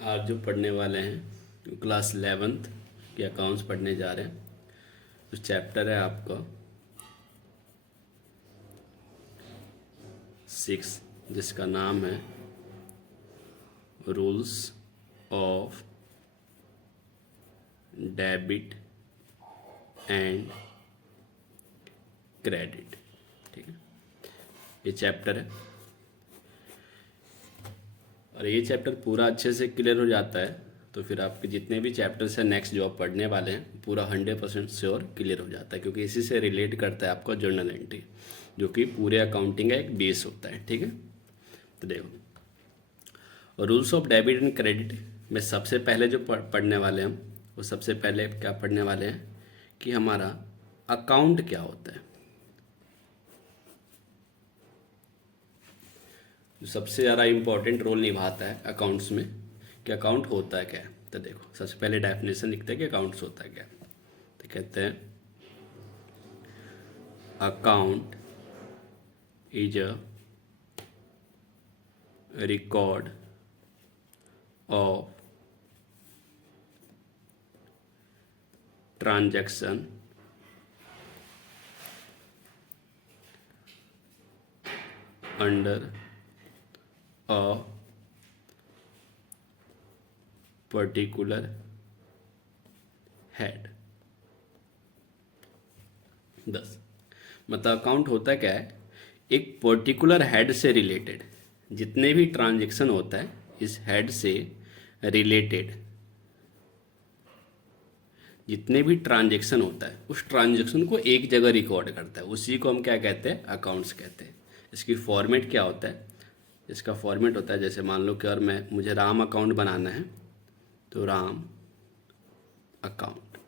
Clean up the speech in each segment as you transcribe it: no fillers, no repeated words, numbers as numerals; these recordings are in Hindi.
आज जो पढ़ने वाले हैं क्लास 11th के अकाउंट्स पढ़ने जा रहे हैं। तो चैप्टर है आपका 6 जिसका नाम है rules of debit and credit. ठीक है, ये चैप्टर है और ये चैप्टर पूरा अच्छे से क्लियर हो जाता है तो फिर आपके जितने भी चैप्टर्स हैं नेक्स्ट जो आप पढ़ने वाले हैं पूरा 100% श्योर क्लियर हो जाता है, क्योंकि इसी से रिलेट करता है आपका जर्नल एंट्री जो कि पूरे अकाउंटिंग का एक बेस होता है। ठीक है, तो देखो rules of debit and credit में सबसे पहले जो पढ़ने वाले हैं हम वो सबसे पहले क्या पढ़ने वाले हैं कि हमारा अकाउंट क्या होता है। जो सबसे ज़्यादा इम्पोर्टेंट रोल निभाता है अकाउंट्स में कि अकाउंट होता है क्या है। तो देखो सबसे पहले डेफिनेशन लिखते हैं कि अकाउंट्स होता है क्या। तो कहते हैं account is a record of transaction under a particular head। 10 मतलब अकाउंट होता क्या है, एक पर्टिकुलर हेड से रिलेटेड जितने भी ट्रांजैक्शन होता है इस हेड से रिलेटेड जितने भी ट्रांजैक्शन होता है उस ट्रांजैक्शन को एक जगह रिकॉर्ड करता है, उसी को हम क्या कहते हैं, अकाउंट्स कहते हैं। इसकी फॉर्मेट क्या होता है, इसका फॉर्मेट होता है जैसे मान लो कि और मुझे राम अकाउंट बनाना है तो राम अकाउंट।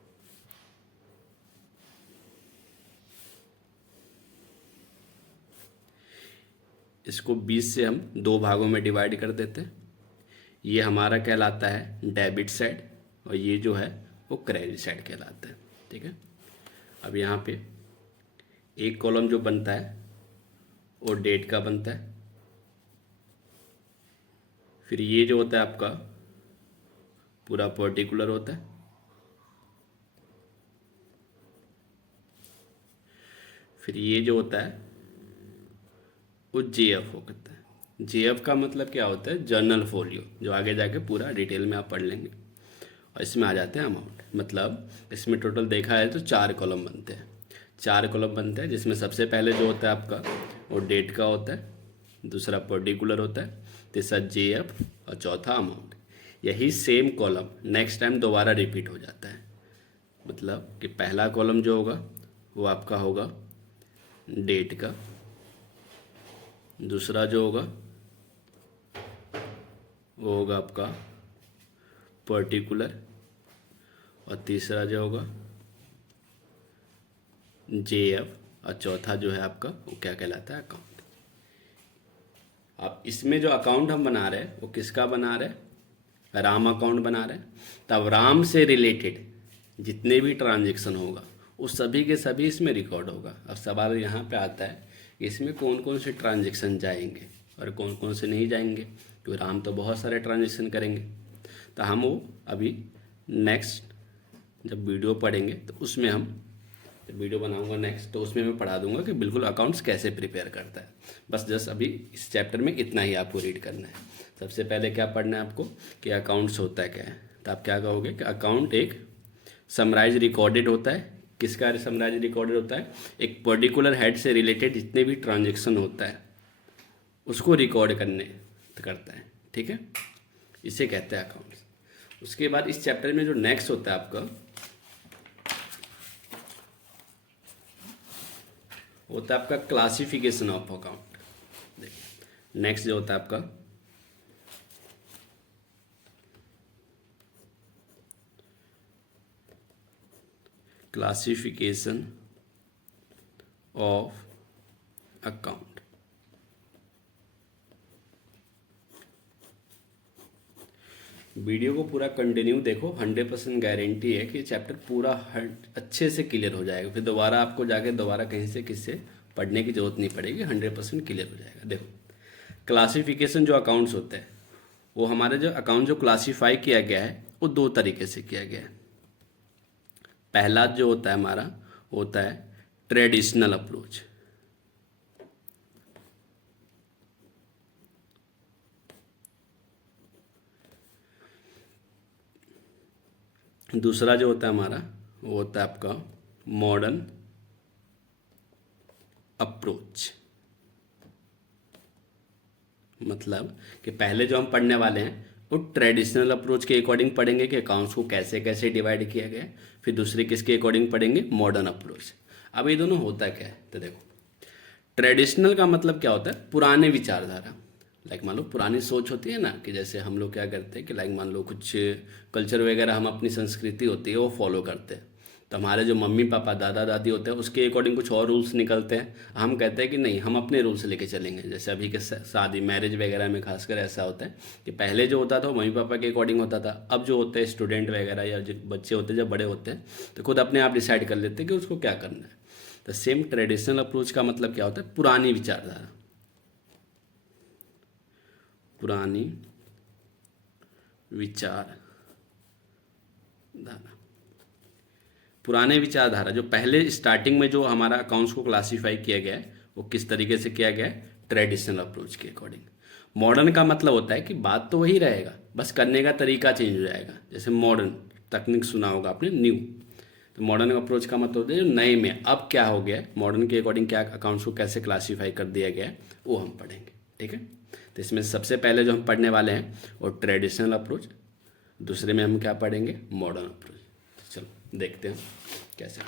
इसको 20 से हम 2 भागों में डिवाइड कर देते हैं। ये हमारा कहलाता है डेबिट साइड और ये जो है वो क्रेडिट साइड कहलाता है। ठीक है, अब यहाँ पे एक कॉलम जो बनता है वो डेट का बनता है, फिर ये जो होता है आपका पूरा पर्टिकुलर होता है, फिर ये जो होता है वो जेएफ होता है। जेएफ का मतलब क्या होता है, जर्नल फोलियो, जो आगे जाके पूरा डिटेल में आप पढ़ लेंगे। और इसमें आ जाते हैं अमाउंट, मतलब इसमें टोटल देखा है तो 4 कॉलम बनते हैं। 4 कॉलम बनते हैं जिसमें सबसे पहले जो होता है आपका वो डेट का होता है, दूसरा पर्टिकुलर होता है, तीसरा जेएफ और चौथा अमाउंट। यही सेम कॉलम नेक्स्ट टाइम दोबारा रिपीट हो जाता है, मतलब कि पहला कॉलम जो होगा वो आपका होगा डेट का, दूसरा जो होगा वो होगा आपका पर्टिकुलर और तीसरा जो होगा जेएफ और चौथा जो है आपका वो क्या कहलाता है, अकाउंट। अब इसमें जो अकाउंट हम बना रहे हैं वो किसका बना रहे हैं, राम अकाउंट बना रहे हैं। तब राम से रिलेटेड जितने भी ट्रांजैक्शन होगा उस सभी के सभी इसमें रिकॉर्ड होगा। अब सवाल यहाँ पे आता है कि इसमें कौन कौन से ट्रांजैक्शन जाएंगे और कौन कौन से नहीं जाएंगे, क्योंकि राम तो बहुत सारे ट्रांजैक्शन करेंगे। तो हम वो अभी नेक्स्ट जब वीडियो पढ़ेंगे तो उसमें हम जब वीडियो बनाऊंगा नेक्स्ट तो उसमें मैं पढ़ा दूंगा कि बिल्कुल अकाउंट्स कैसे प्रिपेयर करता है। बस जस्ट अभी इस चैप्टर में इतना ही आपको रीड करना है। सबसे पहले क्या पढ़ना है आपको कि अकाउंट्स होता है क्या है। तो आप क्या कहोगे कि अकाउंट एक समराइज रिकॉर्डेड होता है। किसका समराइज रिकॉर्डेड होता है, एक पर्टिकुलर हेड से रिलेटेड जितने भी ट्रांजेक्शन होता है उसको रिकॉर्ड करता है। ठीक है, इसे कहते हैं अकाउंट्स। उसके बाद इस चैप्टर में जो नेक्स्ट होता है आपका होता है आपका क्लासिफिकेशन ऑफ अकाउंट। देखिए नेक्स्ट जो होता है आपका क्लासिफिकेशन ऑफ अकाउंट। वीडियो को पूरा कंटिन्यू देखो, 100% गारंटी है कि चैप्टर पूरा अच्छे से क्लियर हो जाएगा। फिर दोबारा आपको जाके दोबारा कहीं से किससे पढ़ने की जरूरत नहीं पड़ेगी, 100% क्लियर हो जाएगा। देखो क्लासिफिकेशन जो अकाउंट्स होते हैं वो हमारे जो अकाउंट जो क्लासीफाई किया गया है वो दो तरीके से किया गया है। पहला जो होता है हमारा होता है ट्रेडिशनल अप्रोच। दूसरा जो होता है हमारा वो होता है आपका मॉडर्न अप्रोच। मतलब कि पहले जो हम पढ़ने वाले हैं वो ट्रेडिशनल अप्रोच के अकॉर्डिंग पढ़ेंगे कि अकाउंट्स को कैसे कैसे डिवाइड किया गया है, फिर दूसरे किसके अकॉर्डिंग पढ़ेंगे, मॉडर्न अप्रोच। अब ये दोनों होता क्या है तो देखो, ट्रेडिशनल का मतलब क्या होता है, पुराने विचारधारा। लाइक मान लो पुरानी सोच होती है ना, कि जैसे हम लोग क्या करते हैं कि लाइक मान लो कुछ कल्चर वगैरह, हम अपनी संस्कृति होती है वो फॉलो करते हैं, तो हमारे जो मम्मी पापा दादा दादी होते हैं उसके अकॉर्डिंग कुछ और रूल्स निकलते हैं। हम कहते हैं कि नहीं, हम अपने रूल्स लेके चलेंगे। जैसे अभी के शादी मैरिज वगैरह में खासकर ऐसा होता है कि पहले जो होता था वो मम्मी पापा के अकॉर्डिंग होता था, अब जो होते हैं स्टूडेंट वगैरह या जो बच्चे होते हैं जब बड़े होते हैं तो खुद अपने आप डिसाइड कर लेते हैं कि उसको क्या करना है। तो सेम ट्रेडिशनल अप्रोच का मतलब क्या होता है, पुरानी विचारधारा। पुरानी विचारधारा, पुराने विचारधारा जो पहले स्टार्टिंग में जो हमारा अकाउंट्स को क्लासीफाई किया गया है वो किस तरीके से किया गया है, ट्रेडिशनल अप्रोच के अकॉर्डिंग। मॉडर्न का मतलब होता है कि बात तो वही रहेगा, बस करने का तरीका चेंज हो जाएगा। जैसे मॉडर्न तकनीक सुना होगा आपने, न्यू। तो मॉडर्न अप्रोच का मतलब होता है जो नए में अब क्या हो गया है, मॉडर्न के अकॉर्डिंग क्या अकाउंट्स को कैसे क्लासीफाई कर दिया गया है वो हम पढ़ेंगे। ठीक है, तो इसमें सबसे पहले जो हम पढ़ने वाले हैं वो ट्रेडिशनल अप्रोच, दूसरे में हम क्या पढ़ेंगे, मॉडर्न अप्रोच। चलो देखते हैं कैसे।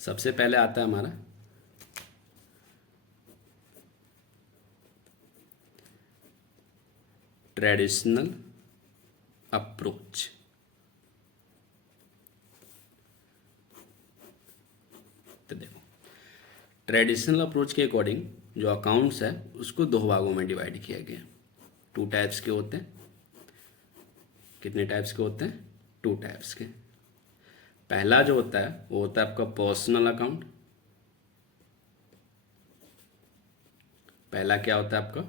सबसे पहले आता है हमारा ट्रेडिशनल अप्रोच। तो देखो, ट्रेडिशनल अप्रोच के अकॉर्डिंग जो अकाउंट्स है उसको दो भागों में डिवाइड किया गया। टू टाइप्स के होते हैं। कितने टाइप्स के होते हैं, टू टाइप्स के। पहला जो होता है वो होता है आपका पर्सनल अकाउंट। पहला क्या होता है आपका,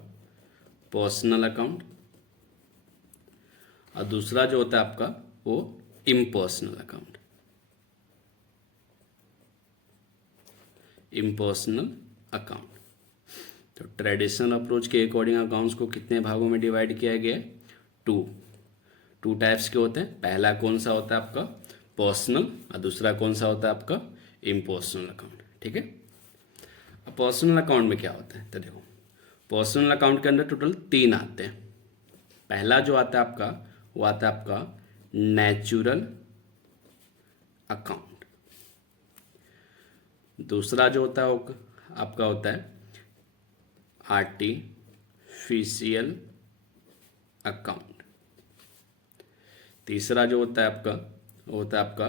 पर्सनल अकाउंट। और दूसरा जो होता है आपका वो इम्पर्सनल अकाउंट। Impersonal account. तो ट्रेडिशनल अप्रोच के अकॉर्डिंग अकाउंट्स को कितने भागों में डिवाइड किया गया है, टू टाइप्स के होते हैं। पहला कौन सा होता है आपका, पर्सनल, और दूसरा कौन सा होता है आपका, इम्पर्सनल अकाउंट। ठीक है, अब पर्सनल अकाउंट में क्या होता है तो देखो, पर्सनल अकाउंट के अंदर टोटल 3 आते हैं। पहला जो आता है आपका वो आता है आपका नेचुरल अकाउंट। दूसरा जो होता है वो आपका होता है आर्टिफिशियल अकाउंट। तीसरा जो होता है आपका वो होता है आपका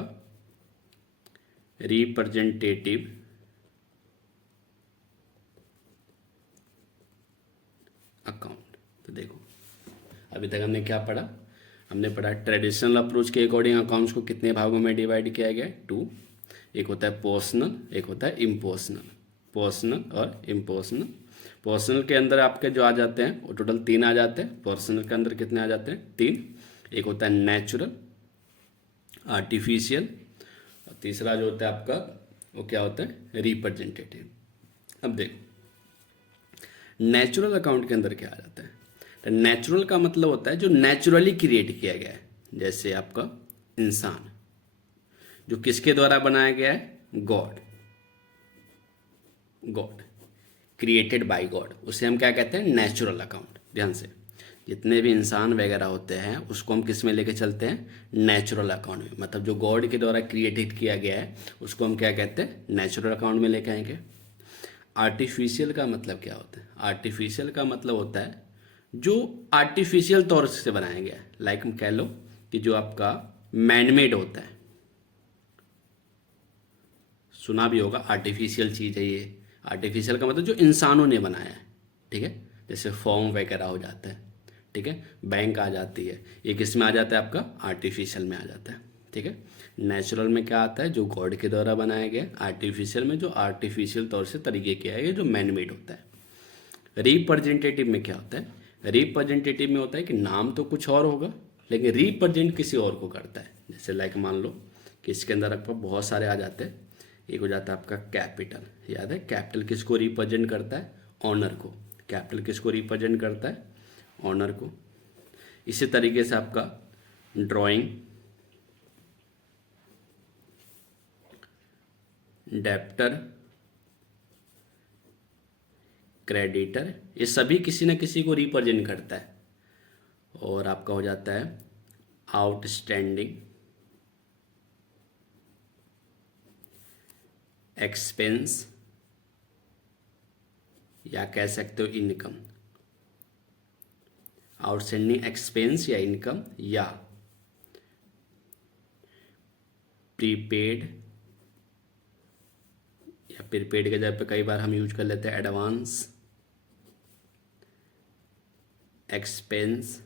रिप्रेजेंटेटिव अकाउंट। तो देखो, अभी तक हमने क्या पढ़ा, हमने पढ़ा ट्रेडिशनल अप्रोच के अकॉर्डिंग अकाउंट्स को कितने भागों में डिवाइड किया गया, 2। एक होता है पर्सनल, एक होता है इम्पर्सनल। पर्सनल और इम्पर्सनल। पर्सनल के अंदर आपके जो आ जाते हैं वो टोटल 3 आ जाते हैं। पर्सनल के अंदर कितने आ जाते हैं, 3। एक होता है नेचुरल, आर्टिफिशियल, और तीसरा जो होता है आपका वो क्या होता है, रिप्रेजेंटेटिव। अब देखो, नेचुरल अकाउंट के अंदर क्या आ जाता है, तो नेचुरल का मतलब होता है जो नेचुरली क्रिएट किया गया है। जैसे आपका इंसान जो किसके द्वारा बनाया गया है, गॉड क्रिएटेड बाय गॉड, उसे हम क्या कहते हैं, नेचुरल अकाउंट। ध्यान से, जितने भी इंसान वगैरह होते हैं उसको हम किस में लेके चलते हैं, नेचुरल अकाउंट में। मतलब जो गॉड के द्वारा क्रिएटेड किया गया है उसको हम क्या कहते हैं, नेचुरल अकाउंट में लेके आएंगे। आर्टिफिशियल का मतलब क्या होता है, आर्टिफिशियल का मतलब होता है जो आर्टिफिशियल तौर से बनाया गया है। लाइक हम कह लो कि जो आपका मैनमेड होता है, सुना भी होगा आर्टिफिशियल चीज़ है ये। आर्टिफिशियल का मतलब जो इंसानों ने बनाया है। ठीक है, जैसे फॉर्म वगैरह हो जाता है, ठीक है, बैंक आ जाती है, ये किस में आ जाता है आपका, आर्टिफिशियल में आ जाता है। ठीक है। नेचुरल में क्या आता है, जो गॉड के द्वारा बनाया गया। आर्टिफिशियल में जो आर्टिफिशियल तौर से तरीके किया है, जो मैन मेड होता है। रिप्रेजेंटेटिव में क्या होता है, रिप्रेजेंटेटिव में होता है कि नाम तो कुछ और होगा लेकिन रिप्रेजेंट किसी और को करता है। जैसे लाइक मान लो कि इसके अंदर आपको बहुत सारे आ जाते हैं। एक हो जाता है आपका कैपिटल, याद है कैपिटल किसको रिप्रेजेंट करता है, ऑनर को। कैपिटल किसको रिप्रेजेंट करता है, ऑनर को। इसी तरीके से आपका ड्राइंग, डेप्टर, क्रेडिटर, ये सभी किसी न किसी को रिप्रेजेंट करता है। और आपका हो जाता है आउटस्टैंडिंग, एक्सपेंस, या कह सकते हो इनकम। आउटस्टैंडिंग एक्सपेंस या इनकम, या प्रीपेड, या प्रीपेड के जगह पे कई बार हम यूज कर लेते हैं एडवांस, एक्सपेंस,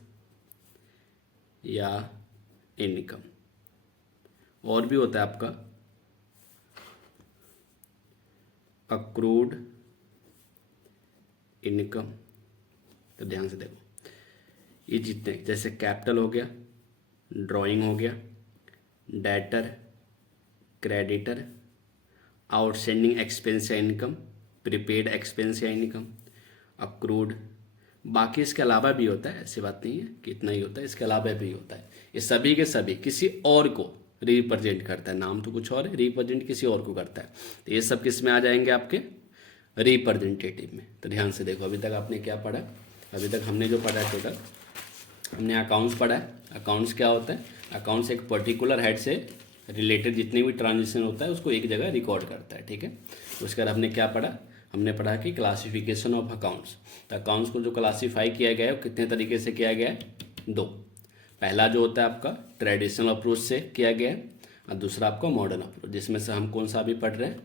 या इनकम। और भी होता है आपका अक्रूड इनकम। तो ध्यान से देखो, ये जितने जैसे कैपिटल हो गया, ड्राइंग हो गया, डेटर, क्रेडिटर, आउटस्टैंडिंग एक्सपेंस या इनकम, प्रीपेड एक्सपेंस या इनकम, अक्रूड। बाकी इसके अलावा भी होता है, ऐसी बात नहीं है कि इतना ही होता है, इसके अलावा भी होता है। ये सभी के सभी किसी और को रिप्रेजेंट करता है। नाम तो कुछ और है, रिप्रेजेंट किसी और को करता है। तो ये सब किस में आ जाएंगे, आपके रिप्रेजेंटेटिव में। तो ध्यान से देखो, अभी तक आपने क्या पढ़ा, अभी तक हमने जो पढ़ा है टोटल, हमने अकाउंट्स पढ़ा है। अकाउंट्स क्या होता है, अकाउंट्स एक पर्टिकुलर हेड से रिलेटेड जितनी भी ट्रांजेक्शन होता है उसको एक जगह रिकॉर्ड करता है, ठीक है। उसके बाद हमने क्या पढ़ा, हमने पढ़ा कि क्लासिफिकेशन ऑफ अकाउंट्स। तो अकाउंट्स को जो क्लासीफाई किया गया है वो कितने तरीके से किया गया है, दो। पहला जो होता है आपका ट्रेडिशनल अप्रोच से किया गया है, और दूसरा आपका मॉडर्न अप्रोच, जिसमें से हम कौन सा अभी पढ़ रहे हैं,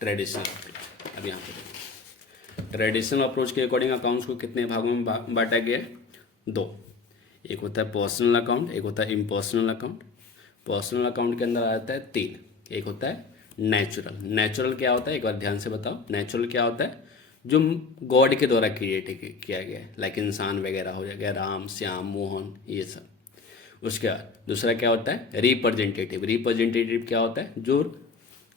ट्रेडिशनल अप्रोच। अब यहाँ पे देखो, ट्रेडिशनल अप्रोच के अकॉर्डिंग अकाउंट्स को कितने भागों में बांटा गया है, दो। एक होता है पर्सनल अकाउंट, एक होता है इम्पर्सनल अकाउंट। पर्सनल अकाउंट के अंदर आ जाता है तीन। एक होता है नेचुरल। नेचुरल क्या होता है, एक बार ध्यान से बताओ, नेचुरल क्या होता है, जो गॉड के द्वारा क्रिएट किया गया है, लाइक इंसान वगैरह हो गया, राम, श्याम, मोहन, ये सब। उसके बाद दूसरा क्या होता है, रिप्रेजेंटेटिव। रिप्रेजेंटेटिव क्या होता है, जो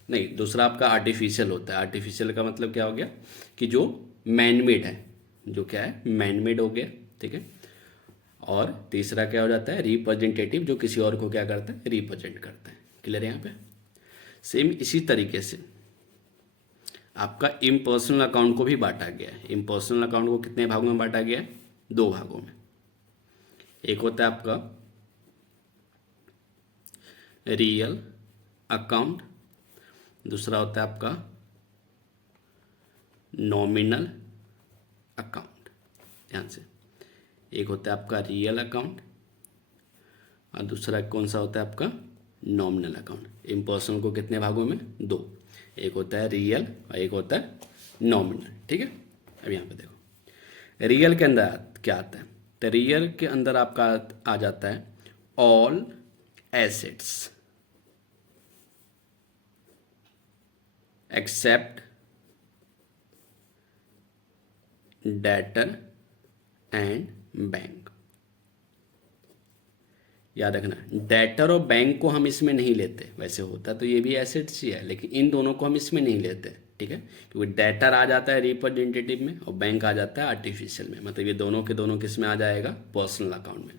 नहीं, दूसरा आपका आर्टिफिशियल होता है। आर्टिफिशियल का मतलब क्या हो गया, कि जो मैनमेड है, जो क्या है, मैनमेड हो गया, ठीक है। और तीसरा क्या हो जाता है, रिप्रेजेंटेटिव, जो किसी और को क्या करता है, रिप्रेजेंट करता है। क्लियर है यहाँ पे। सेम इसी तरीके से आपका इम्पर्सनल अकाउंट को भी बांटा गया है। इम्पर्सनल अकाउंट को कितने भागों में बांटा गया है, दो भागों में। एक होता है आपका रियल अकाउंट, दूसरा होता है आपका नॉमिनल अकाउंट। ध्यान से, एक होता है आपका रियल अकाउंट और दूसरा कौन सा होता है आपका नॉमिनल अकाउंट। इम्पर्सनल को कितने भागों में, दो। एक होता है रियल और एक होता है नॉमिनल, ठीक है। अब यहाँ पे देखो, रियल के अंदर क्या आता है, तो रियल के अंदर आपका आ जाता है all assets except debtor and bank. याद रखना, डेटर और बैंक को हम इसमें नहीं लेते। वैसे होता तो ये भी एसेट्स ही है, लेकिन इन दोनों को हम इसमें नहीं लेते, ठीक है। क्योंकि डेटर आ जाता है रिप्रेजेंटेटिव में और बैंक आ जाता है आर्टिफिशियल में। मतलब ये दोनों के दोनों किस में आ जाएगा, पर्सनल अकाउंट में।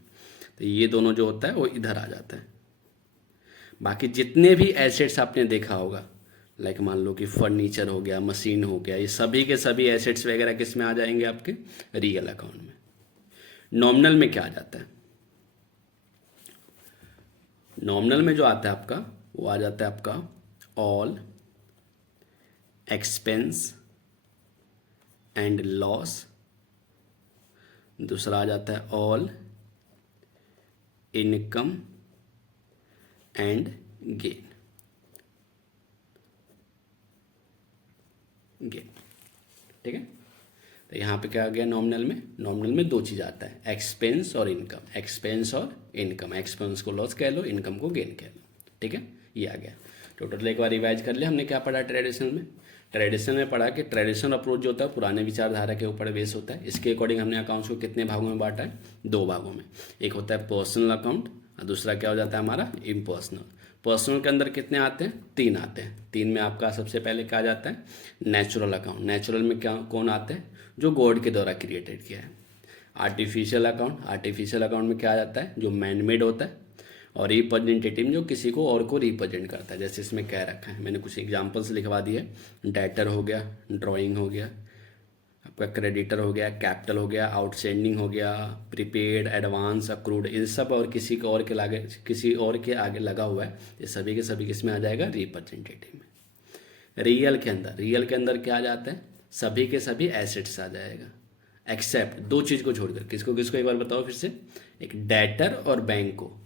तो ये दोनों जो होता है वो इधर आ जाता है। बाकी जितने भी एसेट्स आपने देखा होगा, लाइक मान लो कि फर्नीचर हो गया, मशीन हो गया, ये सभी के सभी एसेट्स वगैरह किस में आ जाएंगे, आपके रियल अकाउंट में। नॉमिनल में क्या आ जाता है, नॉमिनल में जो आता है आपका वो आ जाता है आपका ऑल एक्सपेंस एंड लॉस। दूसरा आ जाता है ऑल इनकम एंड गेन। ठीक है। तो यहाँ पे क्या आ गया नॉमिनल में, नॉमिनल में दो चीज़ आता है, एक्सपेंस और इनकम। एक्सपेंस और इनकम, एक्सपेंस को लॉस कह लो, इनकम को गेन कह लो। ठीक है, ये आ गया। टोटल एक बार रिवाइज कर लिया हमने क्या पढ़ा ट्रेडिशनल में। ट्रेडिशनल में पढ़ा कि ट्रेडिशनल अप्रोच जो होता है पुराने विचारधारा के ऊपर बेस होता है। इसके अकॉर्डिंग हमने अकाउंट्स को कितने भागों में बांटा है, 2 भागों में। एक होता है पर्सनल अकाउंट और दूसरा क्या हो जाता है हमारा इम्पर्सनल। पर्सनल के अंदर कितने आते हैं, 3 आते हैं। 3 में आपका सबसे पहले क्या जाता है, नेचुरल अकाउंट। नेचुरल में क्या कौन आते हैं, जो गॉड के द्वारा क्रिएटेड किया है। आर्टिफिशियल अकाउंट, आर्टिफिशियल अकाउंट में क्या आ जाता है, जो मैनमेड होता है। और रिप्रेजेंटेटिव जो किसी को और को रिप्रेजेंट करता है, जैसे इसमें कह रखा है, मैंने कुछ एग्जांपल्स लिखवा दिए। डेटर हो गया, ड्राइंग हो गया, आपका क्रेडिटर हो गया, कैपिटल हो गया, आउटस्टैंडिंग हो गया, प्रीपेड, एडवांस, अक्रूड, ये सब और किसी को और के आगे, किसी और के आगे लगा हुआ है, ये सभी के सभी किस में आ जाएगा, रिप्रेजेंटेटिव में। रियल के अंदर क्या आ जाता है, सभी के सभी एसेट्स आ जाएगा, एक्सेप्ट 2 चीज़ को छोड़कर। किसको किसको एक बार बताओ फिर से, एक डेटर और बैंक को।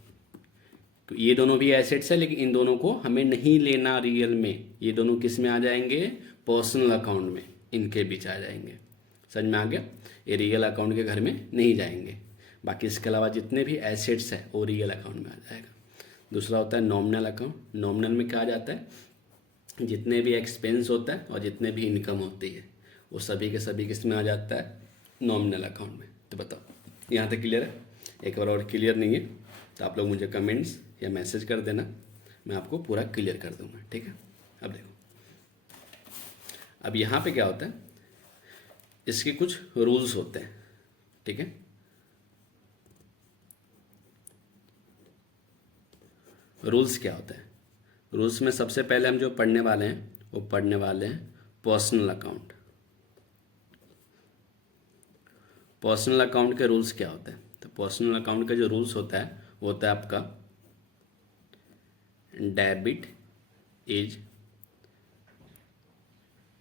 तो ये दोनों भी एसेट्स है, लेकिन इन दोनों को हमें नहीं लेना रियल में। ये दोनों किस में आ जाएंगे, पर्सनल अकाउंट में, इनके बीच आ जाएंगे। समझ में आ गया, ये रियल अकाउंट के घर में नहीं जाएंगे। बाकी इसके अलावा जितने भी एसेट्स है वो रियल अकाउंट में आ जाएगा। दूसरा होता है नॉमिनल अकाउंट। नॉमिनल में क्या आ जाता है, जितने भी एक्सपेंस होता है और जितने भी इनकम होती है वो सभी के सभी किस में आ जाता है, नॉमिनल अकाउंट में। तो बताओ यहाँ तक क्लियर है। एक बार और क्लियर नहीं है तो आप लोग मुझे कमेंट्स या मैसेज कर देना, मैं आपको पूरा क्लियर कर दूंगा, ठीक है। अब देखो, अब यहाँ पे क्या होता है, इसके कुछ रूल्स होते हैं, ठीक है। रूल्स क्या होता है, रूल्स में सबसे पहले हम जो पढ़ने वाले हैं वो पढ़ने वाले हैं पर्सनल अकाउंट। पर्सनल अकाउंट के रूल्स क्या होते हैं, तो पर्सनल अकाउंट का जो रूल्स होता है वो होता है आपका debit is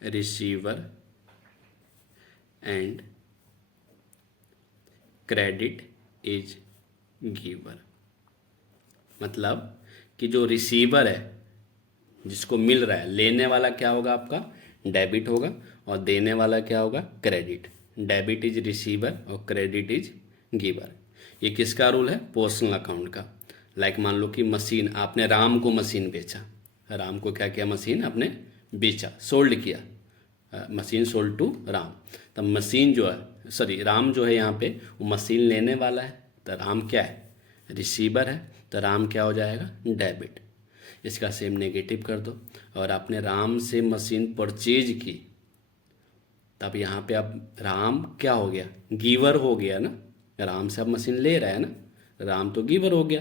receiver and credit is giver. मतलब कि जो रिसीवर है, जिसको मिल रहा है, लेने वाला क्या होगा आपका, डेबिट होगा, और देने वाला क्या होगा, क्रेडिट। डेबिट इज रिसीवर और क्रेडिट इज गिवर। ये किसका रूल है, पर्सनल अकाउंट का। लाइक मान लो कि मशीन, आपने राम को मशीन बेचा, राम को क्या किया, मशीन आपने बेचा, सोल्ड किया, मशीन सोल्ड टू राम। तब मशीन जो है, सॉरी राम जो है यहाँ पे वो मशीन लेने वाला है, तो राम क्या है, रिसीवर है, तो राम क्या हो जाएगा, डेबिट। इसका सेम नेगेटिव कर दो। और आपने राम से मशीन परचेज की, तब यहाँ पे अब राम क्या हो गया, गिवर हो गया ना। राम से अब मशीन ले रहा है ना, राम तो गिवर हो गया,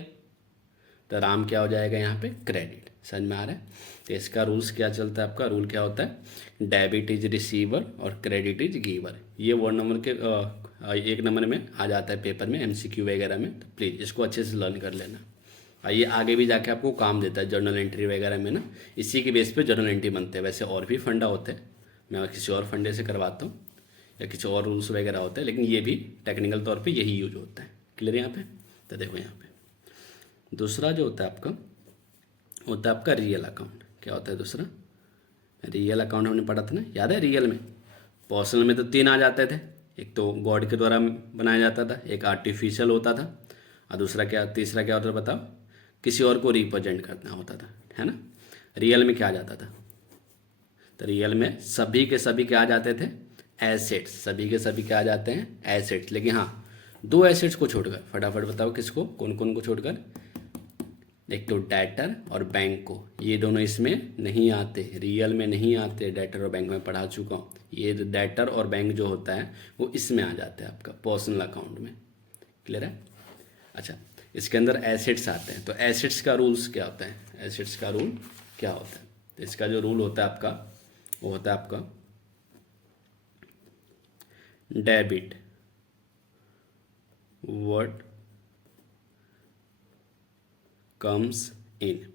तो राम क्या हो जाएगा यहाँ पे, क्रेडिट। समझ में आ रहा है। तो इसका रूल्स क्या चलता है, आपका रूल क्या होता है, डेबिट इज रिसीवर और क्रेडिट इज गिवर। ये 1 नंबर के 1 नंबर में आ जाता है पेपर में, एमसीक्यू वगैरह में, तो प्लीज़ इसको अच्छे से लर्न कर लेना। ये आगे भी जाके आपको काम देता है जर्नल एंट्री वगैरह में ना, इसी के बेस पे जर्नल एंट्री बनते हैं। वैसे और भी फंडा होते हैं, मैं किसी और फंडे से करवाता हूँ या किसी और रूल्स वगैरह होते हैं, लेकिन ये भी टेक्निकल तौर पे यही यूज होता है। क्लियर यहाँ पे। तो देखो यहाँ पे दूसरा जो होता है आपका, होता है आपका रियल अकाउंट। क्या होता है दूसरा, रियल अकाउंट हमने पढ़ा था ना, याद है। रियल में, पर्सनल में तो 3 आ जाते थे, एक तो गॉड के द्वारा बनाया जाता था, एक आर्टिफिशियल होता था, और दूसरा क्या, तीसरा क्या होता था बताओ, किसी और को रिप्रेजेंट करना होता था, है ना। रियल में क्या आ जाता था, तो रियल में सभी के सभी क्या आ जाते थे, एसेट्स। सभी के सभी क्या आ जाते हैं, एसेट्स। लेकिन हाँ, 2 एसेट्स को छोड़कर, फटाफट बताओ किसको, कौन कौन को छोड़कर, एक तो डेटर और बैंक को, ये दोनों इसमें नहीं आते, रियल में नहीं आते। डेटर और बैंक में पढ़ा चुका हूँ, ये डेटर और बैंक जो होता है वो इसमें आ जाता है आपका पर्सनल अकाउंट में। क्लियर है। अच्छा, इसके अंदर एसेट्स आते हैं, तो एसेट्स का रूल्स क्या होता है, एसेट्स का रूल क्या होता है। तो इसका जो रूल होता है आपका, वो होता है आपका डेबिट व्हाट कम्स इन।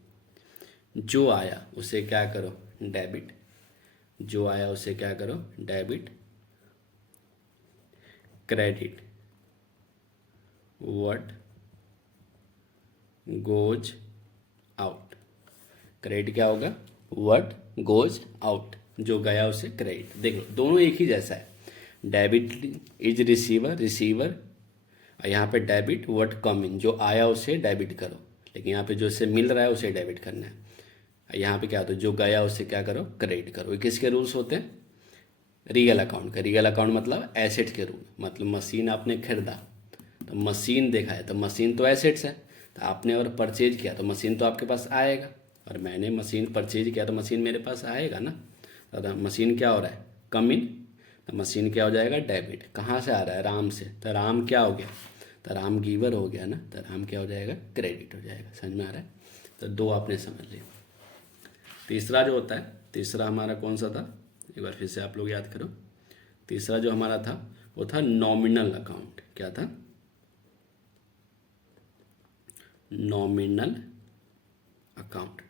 जो आया उसे क्या करो, डेबिट। जो आया उसे क्या करो, debit. Credit what goes out. Credit क्या होगा, व्हाट गोज आउट, जो गया उसे क्रेडिट। देख लो दोनों एक ही जैसा है। डेबिट इज रिसीवर, रिसीवर, यहाँ पे डेबिट व्हाट कम इन, जो आया उसे डेबिट करो। लेकिन यहाँ पे जो इससे मिल रहा है उसे डेबिट करना है। यहाँ पे क्या होता है, जो गया उसे क्या करो, क्रेडिट करो। ये किसके रूल्स होते हैं, रियल अकाउंट का। रियल अकाउंट मतलब एसेट के रूल। मतलब मशीन आपने खरीदा तो मशीन देखा है तो मशीन तो एसेट्स है, तो आपने और परचेज किया तो मशीन तो आपके पास आएगा, और मैंने मशीन परचेज किया तो मशीन मेरे पास आएगा ना। तो मशीन क्या हो रहा है, कम इन, तो मशीन क्या हो जाएगा, डेबिट। कहाँ से आ रहा है, राम से, तो राम क्या हो गया, तो राम गिवर हो गया ना, तो राम क्या हो जाएगा, क्रेडिट हो जाएगा। समझ में आ रहा है। तो दो आपने समझ लिया। तीसरा जो होता है, तीसरा हमारा कौन सा था, एक बार फिर से आप लोग याद करो। तीसरा जो हमारा था वो था नॉमिनल अकाउंट। क्या था, नॉमिनल अकाउंट।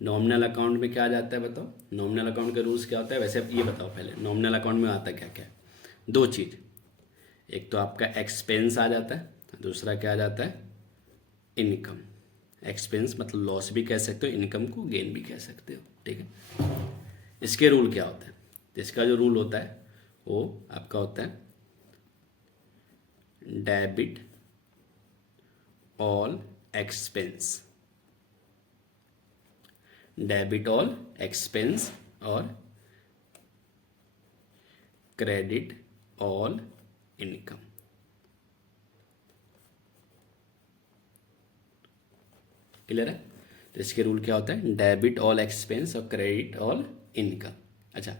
नॉमिनल अकाउंट में क्या आ जाता है बताओ, नॉमिनल अकाउंट के रूल्स क्या होता है, वैसे आप ये बताओ पहले, नॉमिनल अकाउंट में आता क्या क्या है। दो चीज़, एक तो आपका एक्सपेंस आ जाता है, दूसरा क्या आ जाता है, इनकम। एक्सपेंस मतलब लॉस भी कह सकते हो, इनकम को गेन भी कह सकते हो, ठीक है। इसके रूल क्या होते हैं, तो इसका जो रूल होता है वो आपका होता है debit all expense, debit all expense और क्रेडिट ऑल इनकम। क्लियर है। तो इसके रूल क्या होता है, डेबिट ऑल एक्सपेंस और क्रेडिट ऑल इनकम। अच्छा,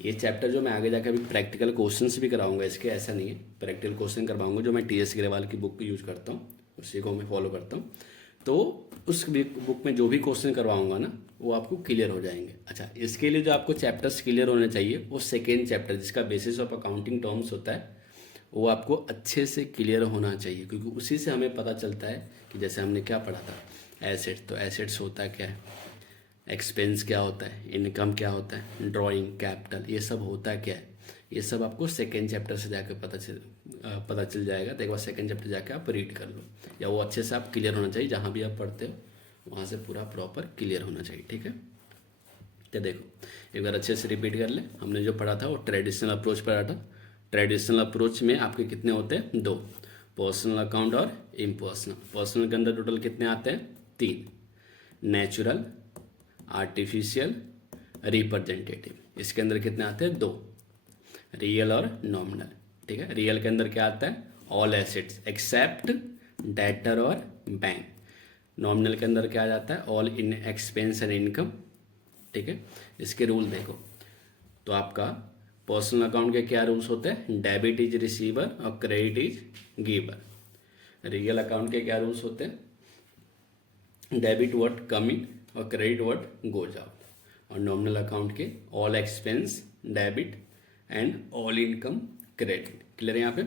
ये चैप्टर जो मैं आगे जाकर अभी प्रैक्टिकल क्वेश्चंस भी कराऊंगा इसके, ऐसा नहीं है, प्रैक्टिकल क्वेश्चन करवाऊंगा जो मैं टीएस ग्रेवाल की बुक यूज करता हूँ, उसी को मैं फॉलो करता हूँ। तो उस बुक में जो भी क्वेश्चन करवाऊंगा ना वो आपको क्लियर हो जाएंगे। अच्छा, इसके लिए जो आपको चैप्टर्स क्लियर होने चाहिए वो सेकेंड चैप्टर जिसका बेसिस ऑफ अकाउंटिंग टर्म्स होता है वो आपको अच्छे से क्लियर होना चाहिए, क्योंकि उसी से हमें पता चलता है कि जैसे हमने क्या पढ़ा था, एसेट, तो एसेट्स होता क्या है, एक्सपेंस क्या होता है, इनकम क्या होता है, ड्राइंग, कैपिटल, ये सब होता क्या है, ये सब आपको सेकेंड चैप्टर से जाकर पता चल जाएगा। तो एक बार सेकेंड चैप्टर जाकर आप रीड कर लो, या वो अच्छे से आप क्लियर होना चाहिए, जहाँ भी आप पढ़ते हो वहाँ से पूरा प्रॉपर क्लियर होना चाहिए, ठीक है। तो देखो एक बार अच्छे से रिपीट कर ले, हमने जो पढ़ा था वो ट्रेडिशनल अप्रोच पढ़ा था। ट्रेडिशनल अप्रोच में आपके कितने होते हैं, दो, पर्सनल अकाउंट और इम्पर्सनल। पर्सनल के अंदर टोटल कितने आते हैं, तीन, नेचुरल, आर्टिफिशियल, रिप्रेजेंटेटिव। इसके अंदर कितने आते हैं, दो, रियल और नॉमिनल, ठीक है। रियल के अंदर क्या आता है, ऑल एसेट्स एक्सेप्ट डेटर और बैंक। नॉमिनल के अंदर क्या आ जाता है, all in expense and income, ठीक है। इसके रूल देखो, तो आपका पर्सनल अकाउंट के क्या रूल्स होते हैं, डेबिट इज रिसीवर और credit is giver. Real account के क्या रूल्स होते हैं, डेबिट वर्ड कम इन और क्रेडिट वर्ड गोज आउट। और नॉमिनल अकाउंट के all expense debit and all income credit. Clear है यहाँ पे।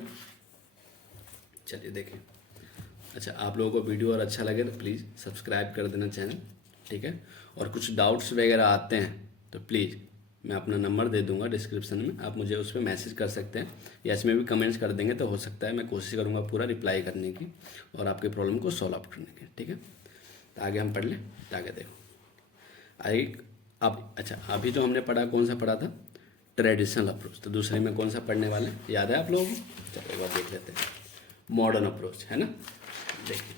चलिए देखें। अच्छा, आप लोगों को वीडियो और अच्छा लगे तो प्लीज़ सब्सक्राइब कर देना चैनल, ठीक है। और कुछ डाउट्स वगैरह आते हैं तो प्लीज़ मैं अपना नंबर दे दूंगा डिस्क्रिप्शन में, आप मुझे उस पर मैसेज कर सकते हैं, या इसमें भी कमेंट्स कर देंगे तो हो सकता है मैं कोशिश करूंगा पूरा रिप्लाई करने की और आपके प्रॉब्लम को सॉल्व आउट करने की, ठीक है। तो आगे हम पढ़ लें, तो आगे देखो आगे अब। अच्छा, अभी जो हमने पढ़ा कौन सा पढ़ा था, ट्रेडिशनल अप्रोच। तो दूसरे में कौन सा पढ़ने वाले हैं, याद है आप लोगों को, चलो एक बार देख लेते हैं। मॉडर्न अप्रोच है ना, देखिए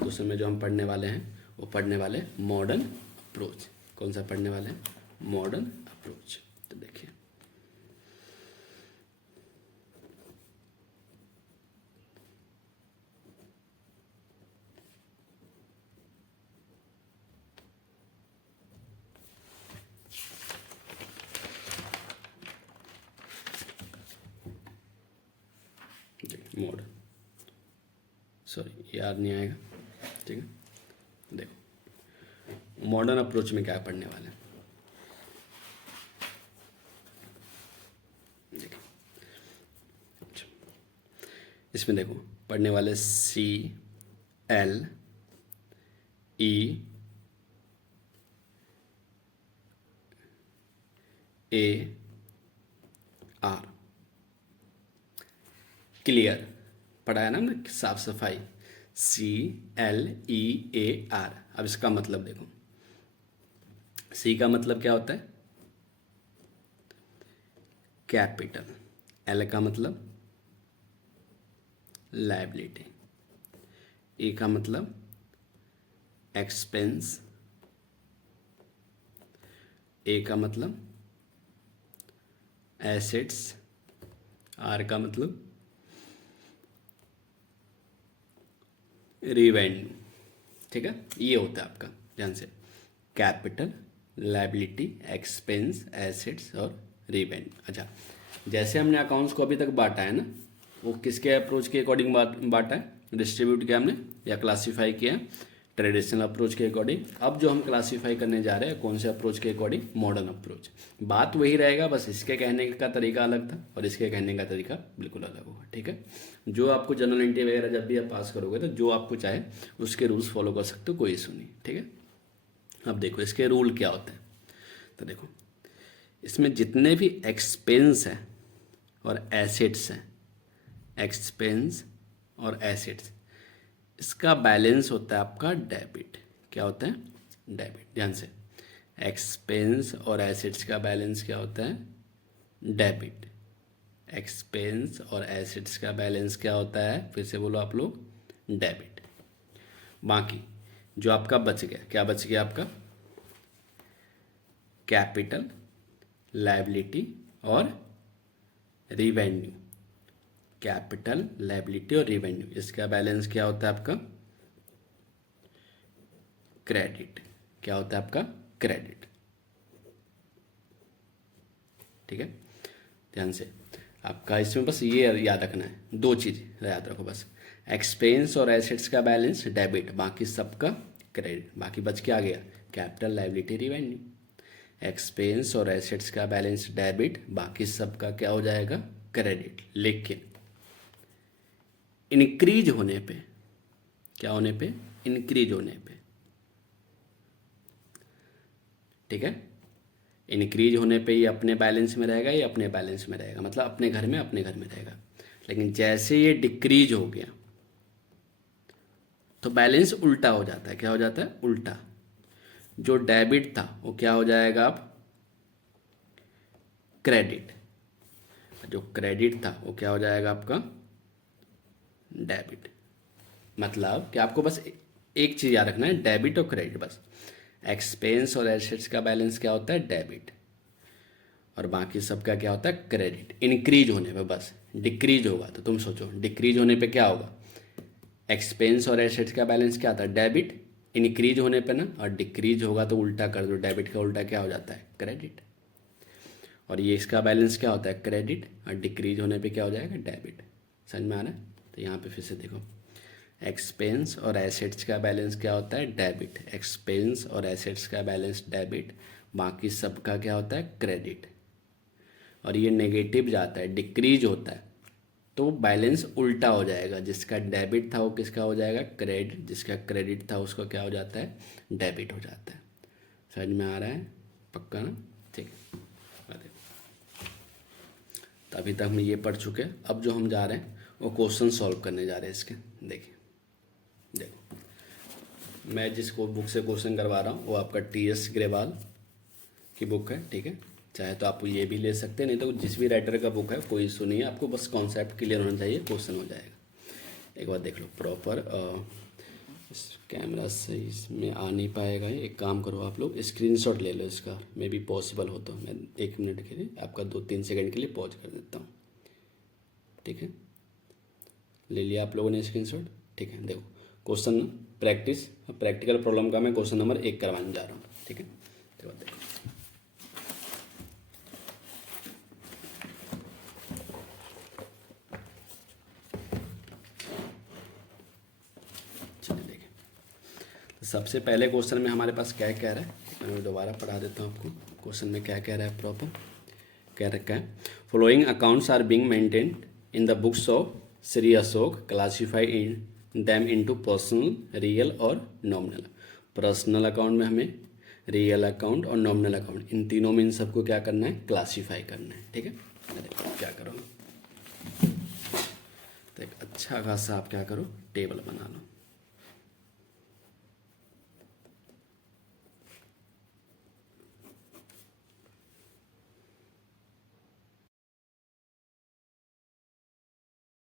दूसरे में जो हम पढ़ने वाले हैं वो पढ़ने वाले मॉडर्न अप्रोच। कौन सा पढ़ने वाले हैं, मॉडर्न अप्रोच। तो देखिए मॉडर्न, सॉरी याद नहीं आएगा, ठीक है। देखो मॉडर्न अप्रोच में क्या पढ़ने वाले हैं, देखिए इसमें देखो पढ़ने वाले CLE AR, क्लियर पढ़ा है ना हमने, साफ सफाई, CLEAR। अब इसका मतलब देखो, C का मतलब क्या होता है, कैपिटल, L का मतलब लायबिलिटी, E का मतलब एक्सपेंस, ए का मतलब एसेट्स, आर का मतलब रिवेन्यू। ठीक है, ये होता है आपका, ध्यान से, कैपिटल, लायबिलिटी, एक्सपेंस, एसेट्स और रिवेन्यू। अच्छा, जैसे हमने अकाउंट्स को अभी तक बांटा है ना, वो किसके अप्रोच के अकॉर्डिंग बांटा है? डिस्ट्रीब्यूट किया हमने या क्लासीफाई किया ट्रेडिशनल अप्रोच के अकॉर्डिंग। अब जो हम क्लासीफाई करने जा रहे हैं कौन से अप्रोच के अकॉर्डिंग? Modern approach. बात वही रहेगा, बस इसके कहने का तरीका अलग था और इसके कहने का तरीका बिल्कुल अलग होगा। ठीक है, जो आपको जनरल एंट्री वगैरह जब भी आप पास करोगे तो जो आपको चाहे उसके रूल्स फॉलो कर सकते हो, कोई इशू नहीं। ठीक है, अब देखो इसके रूल क्या होते हैं। तो देखो इसमें जितने भी एक्सपेंस हैं और एसेट्स हैं, एक्सपेंस और एसेट्स, इसका बैलेंस होता है आपका डेबिट। क्या होता है? डेबिट। ध्यान से, एक्सपेंस और एसेट्स का बैलेंस क्या होता है? डेबिट। एक्सपेंस और एसेट्स का बैलेंस क्या होता है? फिर से बोलो आप लोग, डेबिट। बाकी जो आपका बच गया, क्या बच गया आपका? कैपिटल, लायबिलिटी और रिवेन्यू। कैपिटल, लायबिलिटी और रिवेन्यू, इसका बैलेंस क्या होता है आपका? क्रेडिट। क्या होता है आपका? क्रेडिट। ठीक है, ध्यान से, आपका इसमें बस ये याद रखना है, दो चीज़ याद रखो बस, एक्सपेंस और एसेट्स का बैलेंस डेबिट, बाकी सबका क्रेडिट। बाकी बच के आ गया कैपिटल, लायबिलिटी, रिवेन्यू। एक्सपेंस और एसेट्स का बैलेंस डेबिट, बाकी सबका क्या हो जाएगा? क्रेडिट। लेकिन इंक्रीज होने पे, क्या होने पे? इंक्रीज होने पे। ठीक है, इंक्रीज होने पे ये अपने बैलेंस में रहेगा, ये अपने बैलेंस में रहेगा, मतलब अपने घर में रहेगा। लेकिन जैसे ये डिक्रीज हो गया तो बैलेंस उल्टा हो जाता है। क्या हो जाता है? उल्टा। जो डेबिट था वो क्या हो जाएगा अब? क्रेडिट। जो क्रेडिट था वो क्या हो जाएगा आपका? डेबिट। मतलब कि आपको बस एक चीज़ याद रखना है, डेबिट और क्रेडिट बस। एक्सपेंस और एसेट्स का बैलेंस क्या होता है? डेबिट। और बाकी सबका क्या होता है? क्रेडिट। इंक्रीज होने पे बस, डिक्रीज होगा तो तुम सोचो डिक्रीज होने पे क्या होगा? एक्सपेंस और एसेट्स का बैलेंस क्या आता है? डेबिट। इंक्रीज होने पे ना, और डिक्रीज होगा तो उल्टा कर दो, डेबिट का उल्टा क्या हो जाता है? क्रेडिट। और ये इसका बैलेंस क्या होता है? क्रेडिट। और डिक्रीज होने पे क्या हो जाएगा? डेबिट। समझ में आ रहा है? तो यहाँ पे फिर से देखो, एक्सपेंस और एसेट्स का बैलेंस क्या होता है? डेबिट। एक्सपेंस और एसेट्स का बैलेंस डेबिट, बाकी सबका क्या होता है? क्रेडिट। और ये नेगेटिव जाता है, डिक्रीज होता है तो बैलेंस उल्टा हो जाएगा, जिसका डेबिट था वो किसका हो जाएगा? क्रेडिट। जिसका क्रेडिट था उसका क्या हो जाता है? डेबिट हो जाता है। समझ में आ रहा है? पक्का ना? ठीक है, तो अभी तक हम ये पढ़ चुके हैं। अब जो हम जा रहे हैं वो क्वेश्चन सॉल्व करने जा रहे हैं इसके। देखिए देखो, मैं जिस बुक से क्वेश्चन करवा रहा हूँ वो आपका TS ग्रेवाल की बुक है। ठीक है, चाहे तो आप ये भी ले सकते हैं, नहीं तो जिस भी राइटर का बुक है कोई इशू नहीं है, आपको बस कॉन्सेप्ट क्लियर होना चाहिए, क्वेश्चन हो जाएगा। एक बार देख लो प्रॉपर। इस कैमरा से इसमें आ नहीं पाएगा, एक काम करो आप लोग स्क्रीनशॉट ले लो इसका, मे बी पॉसिबल हो तो मैं 1 मिनट के लिए आपका 2-3 सेकंड के लिए पॉज कर देता हूँ। ठीक है, ले लिया आप लोगों ने स्क्रीनशॉट? ठीक है, देखो क्वेश्चन प्रैक्टिकल प्रॉब्लम का मैं क्वेश्चन नंबर 1 करवाने जा रहा हूँ। ठीक है, तो देखो, सबसे पहले क्वेश्चन में हमारे पास क्या कह रहा है, मैं दोबारा पढ़ा देता हूँ आपको। क्वेश्चन में क्या कह रहा है, प्रॉपर कह रखा है, following accounts are being maintained in the books of Shri Ashok, classify in them into personal, real और नॉमिनल। पर्सनल अकाउंट में हमें रियल अकाउंट और नॉमिनल अकाउंट, इन तीनों में इन सबको क्या करना है? क्लासीफाई करना है। ठीक है, क्या करो तो एक अच्छा खासा आप क्या करो? टेबल बना लो।